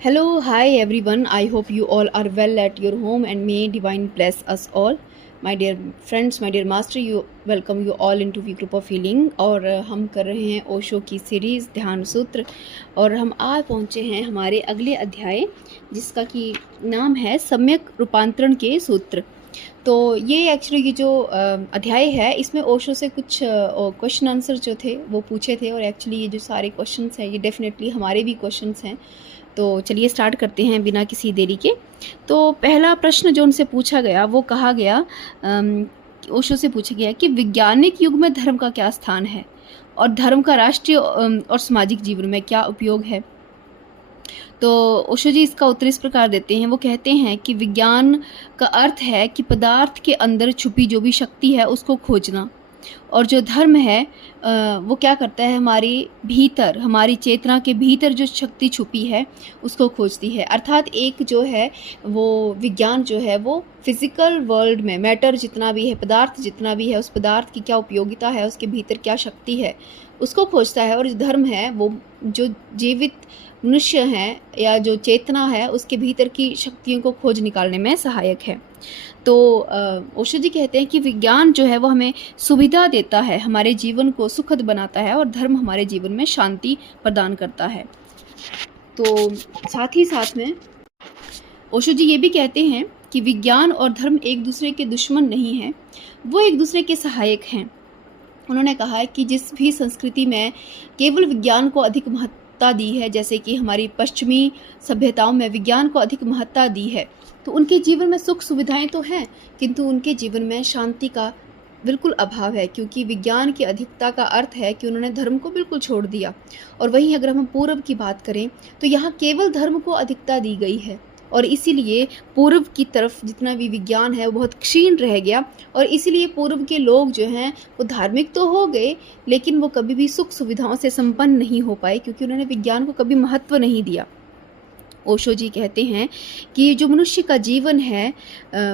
Hello, hi everyone. I hope you all are well at your home and may divine bless us all. My dear friends, my dear master, you welcome you all into we group of healing और हम कर रहे हैं ओशो की series ध्यान सूत्र और हम आज पहुँचे हैं हमारे अगले अध्याय जिसका कि नाम है सम्यक रूपांतरण के सूत्र। तो ये एक्चुअली ये जो अध्याय है इसमें ओशो से कुछ क्वेश्चन आंसर जो थे वो पूछे थे और एक्चुअली ये जो सारे क्वेश्चंस हैं ये डेफिनेटली हमारे भी क्वेश्चंस हैं। तो चलिए स्टार्ट करते हैं बिना किसी देरी के। तो पहला प्रश्न जो उनसे पूछा गया वो कहा गया ओशो से पूछा गया कि वैज्ञानिक युग में धर्म का क्या स्थान है और धर्म का राष्ट्रीय और सामाजिक जीवन में क्या उपयोग है। तो ओशो जी इसका उत्तर इस प्रकार देते हैं। वो कहते हैं कि विज्ञान का अर्थ है कि पदार्थ के अंदर छुपी जो भी शक्ति है उसको खोजना, और जो धर्म है वो क्या करता है, हमारी भीतर, हमारी चेतना के भीतर जो शक्ति छुपी है उसको खोजती है। अर्थात एक जो है वो विज्ञान जो है वो फिज़िकल वर्ल्ड में मैटर जितना भी है, पदार्थ जितना भी है, उस पदार्थ की क्या उपयोगिता है, उसके भीतर क्या शक्ति है उसको खोजता है। और जो धर्म है वो जो जीवित मनुष्य हैं या जो चेतना है उसके भीतर की शक्तियों को खोज निकालने में सहायक है। तो ओशो जी कहते हैं कि विज्ञान जो है वो हमें सुविधा देता है, हमारे जीवन को सुखद बनाता है, और धर्म हमारे जीवन में शांति प्रदान करता है। तो साथ ही साथ में ओशो जी ये भी कहते हैं कि विज्ञान और धर्म एक दूसरे के दुश्मन नहीं हैं, वो एक दूसरे के सहायक हैं। उन्होंने कहा है कि जिस भी संस्कृति में केवल विज्ञान को अधिक महत्ता दी है, जैसे कि हमारी पश्चिमी सभ्यताओं में विज्ञान को अधिक महत्ता दी है, तो उनके जीवन में सुख सुविधाएं तो हैं किंतु उनके जीवन में शांति का बिल्कुल अभाव है, क्योंकि विज्ञान की अधिकता का अर्थ है कि उन्होंने धर्म को बिल्कुल छोड़ दिया। और वहीं अगर हम पूर्व की बात करें तो यहाँ केवल धर्म को अधिकता दी गई है, और इसीलिए पूर्व की तरफ जितना भी विज्ञान है वो बहुत क्षीण रह गया, और इसीलिए पूर्व के लोग जो हैं वो धार्मिक तो हो गए लेकिन वो कभी भी सुख सुविधाओं से संपन्न नहीं हो पाए, क्योंकि उन्होंने विज्ञान को कभी महत्व नहीं दिया। ओशो जी कहते हैं कि जो मनुष्य का जीवन है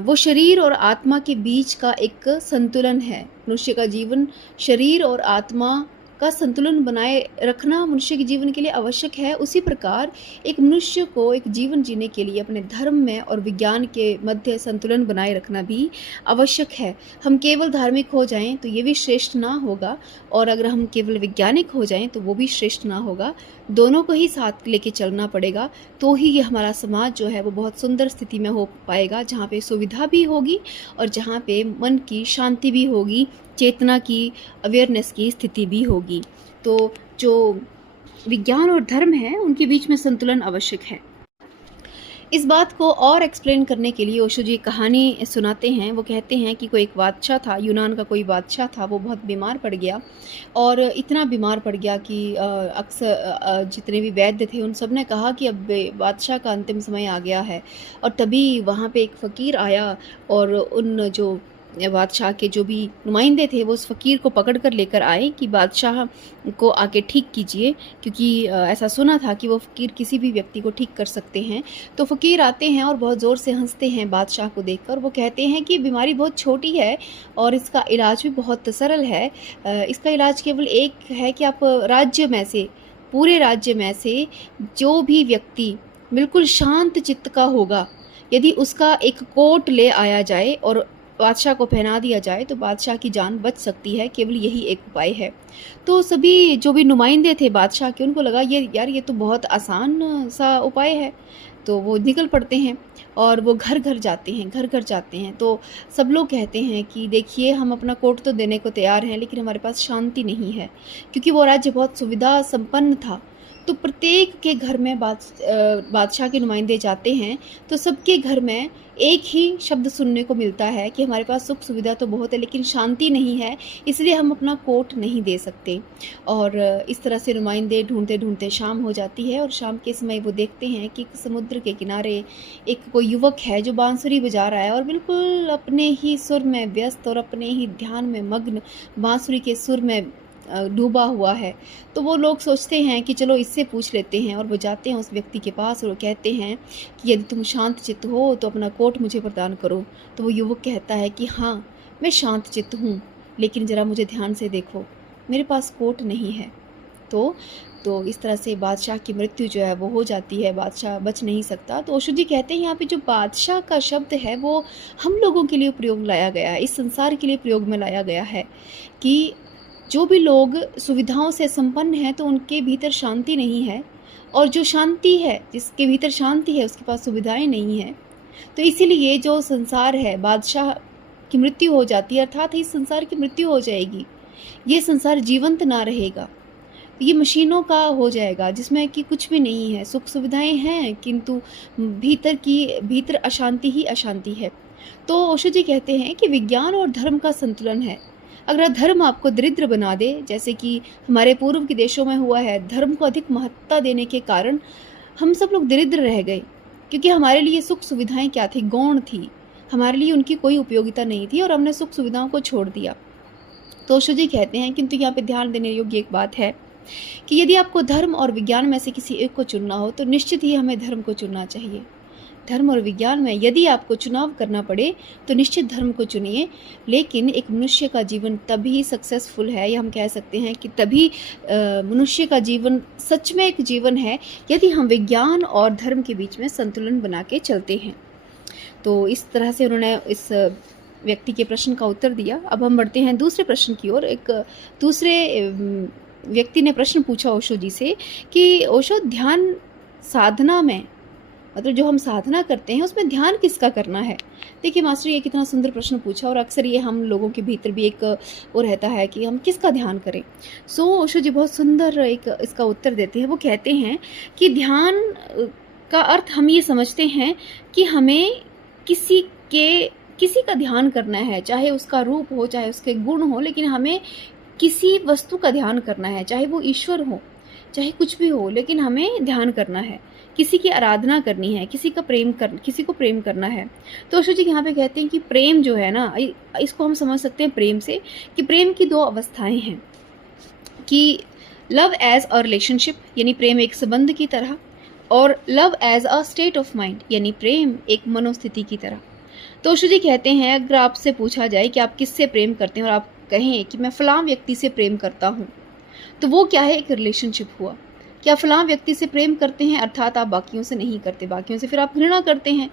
वो शरीर और आत्मा के बीच का एक संतुलन है। मनुष्य का जीवन शरीर और आत्मा का संतुलन बनाए रखना मनुष्य के जीवन के लिए आवश्यक है। उसी प्रकार एक मनुष्य को एक जीवन जीने के लिए अपने धर्म में और विज्ञान के मध्य संतुलन बनाए रखना भी आवश्यक है। हम केवल धार्मिक हो जाएं तो ये भी श्रेष्ठ ना होगा, और अगर हम केवल वैज्ञानिक हो जाएं तो वो भी श्रेष्ठ ना होगा। दोनों को ही साथ लेके चलना पड़ेगा, तो ही ये हमारा समाज जो है वो बहुत सुंदर स्थिति में हो पाएगा, जहाँ पे सुविधा भी होगी और जहाँ पे मन की शांति भी होगी, चेतना की, अवेयरनेस की स्थिति भी होगी। तो जो विज्ञान और धर्म है उनके बीच में संतुलन आवश्यक है। इस बात को और एक्सप्लेन करने के लिए ओशो जी कहानी सुनाते हैं। वो कहते हैं कि कोई एक बादशाह था, यूनान का कोई बादशाह था, वो बहुत बीमार पड़ गया, और इतना बीमार पड़ गया कि अक्सर जितने भी वैद्य थे उन सब ने कहा कि अब बादशाह का अंतिम समय आ गया है। और तभी वहाँ पे एक फ़कीर आया, और उन जो बादशाह के जो भी नुमाइंदे थे वो उस फ़कीर को पकड़ कर लेकर आए कि बादशाह को आके ठीक कीजिए, क्योंकि ऐसा सुना था कि वो फ़कीर किसी भी व्यक्ति को ठीक कर सकते हैं। तो फ़कीर आते हैं और बहुत ज़ोर से हंसते हैं बादशाह को देखकर। वो कहते हैं कि बीमारी बहुत छोटी है और इसका इलाज भी बहुत सरल है। इसका इलाज केवल एक है कि आप राज्य में से, पूरे राज्य में से जो भी व्यक्ति बिल्कुल शांत चित्त का होगा, यदि उसका एक कोट ले आया जाए और बादशाह को पहना दिया जाए तो बादशाह की जान बच सकती है। केवल यही एक उपाय है। तो सभी जो भी नुमाइंदे थे बादशाह के, उनको लगा ये तो बहुत आसान सा उपाय है। तो वो निकल पड़ते हैं और वो घर घर जाते हैं। तो सब लोग कहते हैं कि देखिए, हम अपना कोट तो देने को तैयार हैं लेकिन हमारे पास शांति नहीं है, क्योंकि वो राज्य बहुत सुविधा संपन्न था। तो प्रत्येक के घर में बादशाह के नुमाइंदे जाते हैं तो सबके घर में एक ही शब्द सुनने को मिलता है कि हमारे पास सुख सुविधा तो बहुत है लेकिन शांति नहीं है, इसलिए हम अपना कोट नहीं दे सकते। और इस तरह से नुमाइंदे ढूंढते ढूंढते शाम हो जाती है, और शाम के समय वो देखते हैं कि समुद्र के किनारे एक कोई युवक है जो बांसुरी बजा रहा है, और बिल्कुल अपने ही सुर में व्यस्त और अपने ही ध्यान में मग्न बांसुरी के सुर में डूबा हुआ है। तो वो लोग सोचते हैं कि चलो इससे पूछ लेते हैं, और वो जाते हैं उस व्यक्ति के पास और वो कहते हैं कि यदि तुम शांत चित्त हो तो अपना कोट मुझे प्रदान करो। तो वो युवक कहता है कि हाँ, मैं शांत चित्त हूँ, लेकिन ज़रा मुझे ध्यान से देखो, मेरे पास कोट नहीं है। तो इस तरह से बादशाह की मृत्यु जो है वो हो जाती है, बादशाह बच नहीं सकता। तो ओशो जी कहते हैं यहाँ पे जो बादशाह का शब्द है वो हम लोगों के लिए प्रयोग में लाया गया है, इस संसार के लिए प्रयोग में लाया गया है कि जो भी लोग सुविधाओं से संपन्न हैं तो उनके भीतर शांति नहीं है, और जो शांति है, जिसके भीतर शांति है, उसके पास सुविधाएं नहीं हैं। तो इसीलिए जो संसार है, बादशाह की मृत्यु हो जाती है, अर्थात इस संसार की मृत्यु हो जाएगी, ये संसार जीवंत ना रहेगा, ये मशीनों का हो जाएगा जिसमें कि कुछ भी नहीं है, सुख सुविधाएं हैं किंतु भीतर अशांति ही अशांति है। तो ओशो जी कहते हैं कि विज्ञान और धर्म का संतुलन है। अगर धर्म आपको दरिद्र बना दे, जैसे कि हमारे पूर्व के देशों में हुआ है, धर्म को अधिक महत्ता देने के कारण हम सब लोग दरिद्र रह गए, क्योंकि हमारे लिए सुख सुविधाएं क्या थी, गौण थी, हमारे लिए उनकी कोई उपयोगिता नहीं थी और हमने सुख सुविधाओं को छोड़ दिया। तो ओशो जी कहते हैं, किंतु यहाँ पे ध्यान देने योग्य एक बात है कि यदि आपको धर्म और विज्ञान में से किसी एक को चुनना हो तो निश्चित ही हमें धर्म को चुनना चाहिए। धर्म और विज्ञान में यदि आपको चुनाव करना पड़े तो निश्चित धर्म को चुनिए। लेकिन एक मनुष्य का जीवन तभी सक्सेसफुल है, या हम कह सकते हैं कि तभी मनुष्य का जीवन सच में एक जीवन है यदि हम विज्ञान और धर्म के बीच में संतुलन बना के चलते हैं। तो इस तरह से उन्होंने इस व्यक्ति के प्रश्न का उत्तर दिया। अब हम बढ़ते हैं दूसरे प्रश्न की ओर। एक दूसरे व्यक्ति ने प्रश्न पूछा ओशो जी से कि ओशो, ध्यान साधना में, मतलब जो हम साधना करते हैं उसमें ध्यान किसका करना है? देखिए मास्टर, ये कितना सुंदर प्रश्न पूछा, और अक्सर ये हम लोगों के भीतर भी एक वो रहता है कि हम किसका ध्यान करें। सो ओशो जी बहुत सुंदर एक इसका उत्तर देते हैं। वो कहते हैं कि ध्यान का अर्थ हम ये समझते हैं कि हमें किसी का ध्यान करना है, चाहे उसका रूप हो, चाहे उसके गुण हो, लेकिन हमें किसी वस्तु का ध्यान करना है, चाहे वो ईश्वर हो, चाहे कुछ भी हो, लेकिन हमें ध्यान करना है, किसी की आराधना करनी है, किसी को प्रेम करना है। तो ओशो जी यहाँ पे कहते हैं कि प्रेम जो है ना, इसको हम समझ सकते हैं प्रेम से कि प्रेम की दो अवस्थाएं हैं, कि लव एज अ रिलेशनशिप, यानी प्रेम एक संबंध की तरह, और love as a state of mind, यानी प्रेम एक मनोस्थिति की तरह। तो ओशो जी कहते हैं, अगर आपसे पूछा जाए कि आप किससे प्रेम करते हैं और आप कहें कि मैं फलां व्यक्ति से प्रेम करता हूँ, तो वो क्या है? एक रिलेशनशिप हुआ। क्या फलां व्यक्ति से प्रेम करते हैं, अर्थात आप बाकियों से नहीं करते, बाकियों से फिर आप घृणा करते हैं,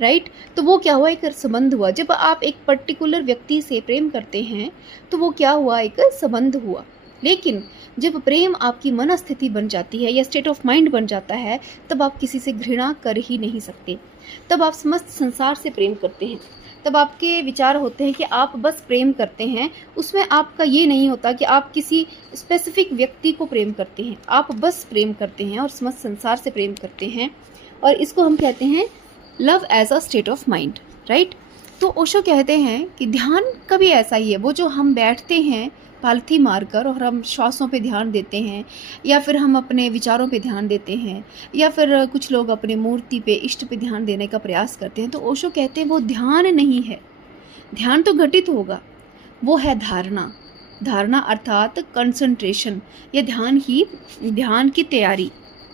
राइट? तो वो क्या हुआ? एक संबंध हुआ। जब आप एक पर्टिकुलर व्यक्ति से प्रेम करते हैं तो वो क्या हुआ? एक संबंध हुआ। लेकिन जब प्रेम आपकी मनस्थिति बन जाती है या स्टेट ऑफ माइंड बन जाता है, तब आप किसी से घृणा कर ही नहीं सकते। तब आप समस्त संसार से प्रेम करते हैं। तब आपके विचार होते हैं कि आप बस प्रेम करते हैं, उसमें आपका ये नहीं होता कि आप किसी स्पेसिफिक व्यक्ति को प्रेम करते हैं, आप बस प्रेम करते हैं और समस्त संसार से प्रेम करते हैं। और इसको हम कहते हैं love as a state of mind, right? तो ओशो कहते हैं कि ध्यान कभी ऐसा ही है, वो जो हम बैठते हैं पालथी मारकर और हम श्वासों पे ध्यान देते हैं, या फिर हम अपने विचारों पे ध्यान देते हैं, या फिर कुछ लोग अपने मूर्ति पे, इष्ट पे ध्यान देने का प्रयास करते हैं। तो ओशो कहते हैं वो ध्यान नहीं है। ध्यान तो घटित होगा, वो है धारणा। धारणा अर्थात कंसंट्रेशन, या ध्यान की तैयारी,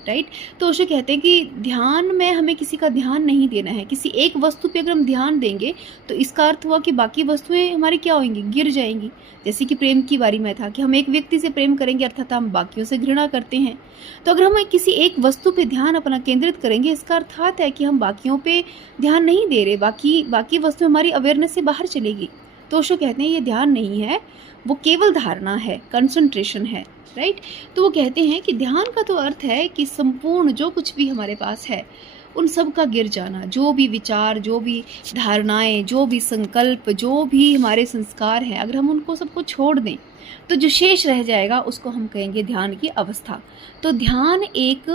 राइट? तो ओशो कहते हैं कि ध्यान में हमें किसी का ध्यान नहीं देना है। किसी एक वस्तु पे अगर हम ध्यान देंगे तो इसका अर्थ हुआ कि बाकी वस्तुएं हमारी क्या होंगी? गिर जाएंगी। जैसे कि प्रेम की बारी में था कि हम एक व्यक्ति से प्रेम करेंगे, अर्थात हम बाकियों से घृणा करते हैं। तो अगर हम किसी एक वस्तु पे ध्यान अपना केंद्रित करेंगे, इसका अर्थात है कि हम बाकियों पे ध्यान नहीं दे रहे, बाकी वस्तु हमारी अवेयरनेस से बाहर चलेगी। तो ओशो कहते हैं ये ध्यान नहीं है, वो केवल धारणा है, कंसंट्रेशन है, राइट? तो वो कहते हैं कि ध्यान का तो अर्थ है कि संपूर्ण जो कुछ भी हमारे पास है उन सब का गिर जाना, जो भी विचार, जो भी धारणाएं, जो भी संकल्प, जो भी हमारे संस्कार हैं, अगर हम उनको सबको छोड़ दें तो जो शेष रह जाएगा उसको हम कहेंगे ध्यान की अवस्था। तो ध्यान एक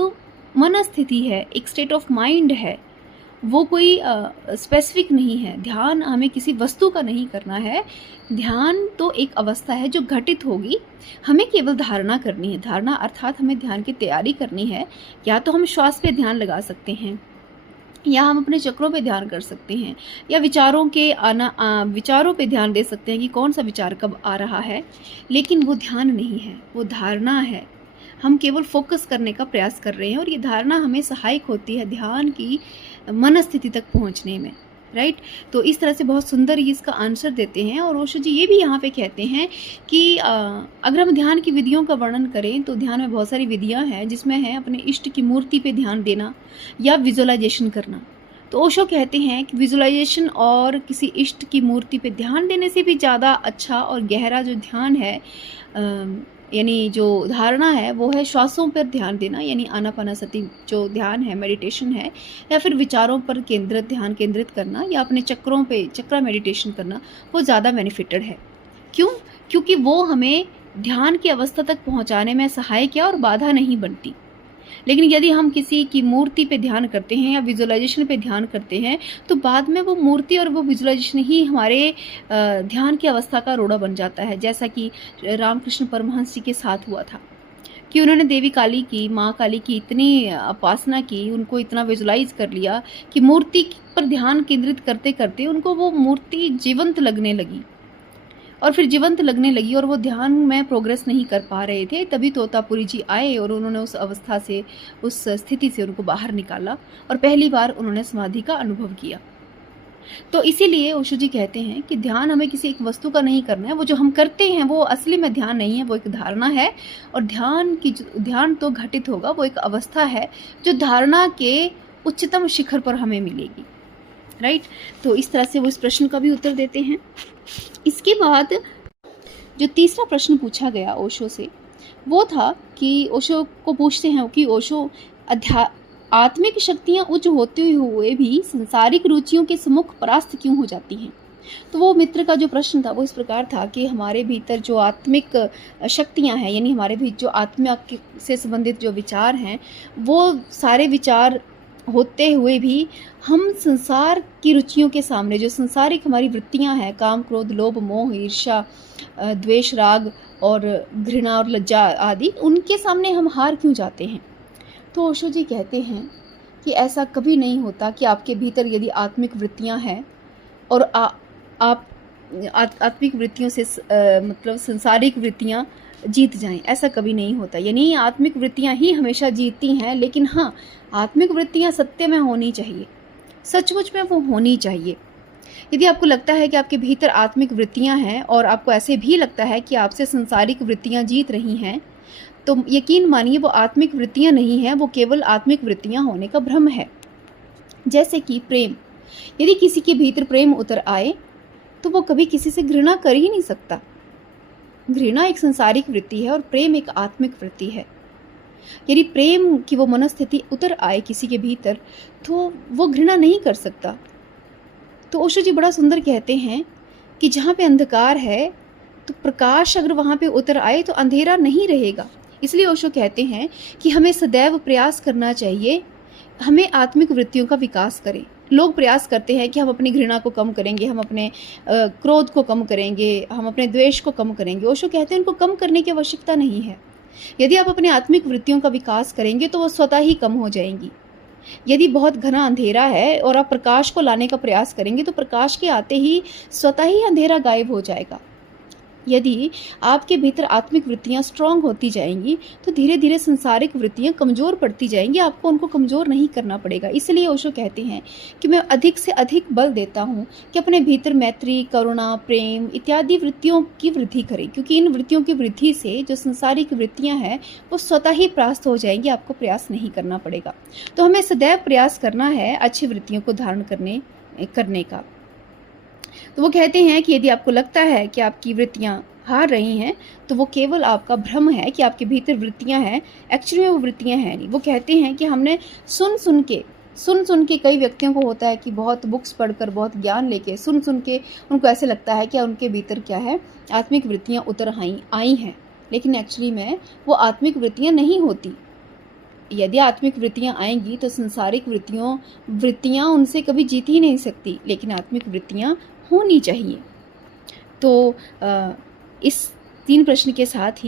मनस्थिति है, एक स्टेट ऑफ माइंड है, वो कोई स्पेसिफिक नहीं है। ध्यान हमें किसी वस्तु का नहीं करना है। ध्यान तो एक अवस्था है जो घटित होगी, हमें केवल धारणा करनी है। धारणा अर्थात हमें ध्यान की तैयारी करनी है। या तो हम श्वास पे ध्यान लगा सकते हैं, या हम अपने चक्रों पे ध्यान कर सकते हैं, या विचारों पे ध्यान दे सकते हैं कि कौन सा विचार कब आ रहा है। लेकिन वो ध्यान नहीं है, वो धारणा है। हम केवल फोकस करने का प्रयास कर रहे हैं, और ये धारणा हमें सहायक होती है ध्यान की मनस्थिति तक पहुंचने में। राइट। तो इस तरह से बहुत सुंदर ये इसका आंसर देते हैं। और ओशो जी ये भी यहाँ पे कहते हैं कि अगर हम ध्यान की विधियों का वर्णन करें तो ध्यान में बहुत सारी विधियाँ हैं, जिसमें है अपने इष्ट की मूर्ति पे ध्यान देना या विजुअलाइजेशन करना। तो ओशो कहते हैं कि विजुअलाइजेशन और किसी इष्ट की मूर्ति पे ध्यान देने से भी ज़्यादा अच्छा और गहरा जो ध्यान है, यानी जो धारणा है वो है श्वासों पर ध्यान देना, यानी आनापानासति जो ध्यान है, मेडिटेशन है, या फिर विचारों पर ध्यान केंद्रित करना, या अपने चक्रों पे चक्रा मेडिटेशन करना, वो ज़्यादा बेनिफिटेड है। क्यों? क्योंकि वो हमें ध्यान की अवस्था तक पहुंचाने में सहायक है और बाधा नहीं बनती। लेकिन यदि हम किसी की मूर्ति पे ध्यान करते हैं या विजुअलाइजेशन पे ध्यान करते हैं, तो बाद में वो मूर्ति और वो विजुअलाइजेशन ही हमारे ध्यान की अवस्था का रोड़ा बन जाता है, जैसा कि रामकृष्ण परमहंस जी के साथ हुआ था कि उन्होंने देवी काली की, माँ काली की इतनी उपासना की, उनको इतना विजुअलाइज कर लिया कि मूर्ति पर ध्यान केंद्रित करते करते उनको वो मूर्ति जीवंत लगने लगी, और फिर जीवंत लगने लगी और वो ध्यान में प्रोग्रेस नहीं कर पा रहे थे। तभी तोतापुरी जी आए और उन्होंने उस अवस्था से, उस स्थिति से उनको बाहर निकाला और पहली बार उन्होंने समाधि का अनुभव किया। तो इसीलिए ओशो जी कहते हैं कि ध्यान हमें किसी एक वस्तु का नहीं करना है, वो जो हम करते हैं वो असली में ध्यान नहीं है, वो एक धारणा है। और ध्यान तो घटित होगा, वो एक अवस्था है जो धारणा के उच्चतम शिखर पर हमें मिलेगी, राइट। तो इस तरह से वो इस प्रश्न का भी उत्तर देते हैं। इसके बाद जो तीसरा प्रश्न पूछा गया ओशो से, वो था कि ओशो को पूछते हैं कि ओशो, आत्मिक शक्तियाँ उच्च होते हुए भी सांसारिक रुचियों के सम्मुख परास्त क्यों हो जाती हैं। तो वो मित्र का जो प्रश्न था वो इस प्रकार था कि हमारे भीतर जो आत्मिक शक्तियाँ हैं, यानी हमारे भीतर जो आत्मा से संबंधित जो विचार हैं, वो सारे विचार होते हुए भी हम संसार की रुचियों के सामने, जो संसारिक हमारी वृत्तियां हैं, काम, क्रोध, लोभ, मोह, ईर्ष्या, द्वेष, राग और घृणा और लज्जा आदि, उनके सामने हम हार क्यों जाते हैं। तो ओशो जी कहते हैं कि ऐसा कभी नहीं होता कि आपके भीतर यदि आत्मिक वृत्तियां हैं और आप आत्मिक वृत्तियों से मतलब संसारिक वृत्तियां जीत जाएं, ऐसा कभी नहीं होता। यानी आत्मिक वृत्तियां ही हमेशा जीतती हैं, लेकिन हाँ, आत्मिक वृत्तियां सत्य में होनी चाहिए, सचमुच में वो होनी चाहिए। यदि आपको लगता है कि आपके भीतर आत्मिक वृत्तियां हैं और आपको ऐसे भी लगता है कि आपसे संसारिक वृत्तियां जीत रही हैं, तो यकीन मानिए वो आत्मिक वृत्तियां नहीं हैं, वो केवल आत्मिक वृत्तियां होने का भ्रम है। जैसे कि प्रेम, यदि किसी के भीतर प्रेम उतर आए तो वो कभी किसी से घृणा कर ही नहीं सकता। घृणा एक संसारिक वृत्ति है और प्रेम एक आत्मिक वृत्ति है। यदि प्रेम की वो मनस्थिति उतर आए किसी के भीतर तो वो घृणा नहीं कर सकता। तो ओशो जी बड़ा सुंदर कहते हैं कि जहाँ पे अंधकार है तो प्रकाश अगर वहाँ पे उतर आए तो अंधेरा नहीं रहेगा। इसलिए ओशो कहते हैं कि हमें सदैव प्रयास करना चाहिए, हमें आत्मिक वृत्तियों का विकास करें। लोग प्रयास करते हैं कि हम अपनी घृणा को कम करेंगे, हम अपने क्रोध को कम करेंगे, हम अपने द्वेष को कम करेंगे। ओशो कहते हैं उनको कम करने की आवश्यकता नहीं है। यदि आप अपने आत्मिक वृत्तियों का विकास करेंगे तो वो स्वतः ही कम हो जाएंगी। यदि बहुत घना अंधेरा है और आप प्रकाश को लाने का प्रयास करेंगे तो प्रकाश के आते ही स्वतः ही अंधेरा गायब हो जाएगा। यदि आपके भीतर आत्मिक वृत्तियां स्ट्रांग होती जाएंगी तो धीरे धीरे संसारिक वृत्तियां कमज़ोर पड़ती जाएंगी, आपको उनको कमज़ोर नहीं करना पड़ेगा। इसलिए ओशो कहते हैं कि मैं अधिक से अधिक बल देता हूं कि अपने भीतर मैत्री, करुणा, प्रेम इत्यादि वृत्तियों की वृद्धि करें, क्योंकि इन वृत्तियों की वृद्धि से जो संसारिक वृत्तियाँ हैं वो स्वतः ही परास्त हो जाएंगी, आपको प्रयास नहीं करना पड़ेगा। तो हमें सदैव प्रयास करना है अच्छी वृत्तियों को धारण करने का। तो वो कहते हैं कि यदि आपको लगता है कि आपकी वृत्तियां हार रही हैं तो वो केवल आपका भ्रम है कि आपके भीतर वृत्तियां हैं, एक्चुअली में वो वृत्तियां हैं नहीं। वो कहते हैं कि हमने सुन सुन के कई व्यक्तियों को होता है कि बहुत बुक्स पढ़कर, बहुत ज्ञान लेके, सुन के उनको ऐसे लगता है कि उनके भीतर क्या है, आत्मिक वृत्तियाँ उतर आई हैं, लेकिन एक्चुअली में वो आत्मिक वृत्तियाँ नहीं होती। यदि आत्मिक वृत्तियां आएंगी तो संसारिक वृत्तियां उनसे कभी जीत ही नहीं सकती, लेकिन आत्मिक वृत्तियां होनी चाहिए। तो इस 3 प्रश्न के साथ ही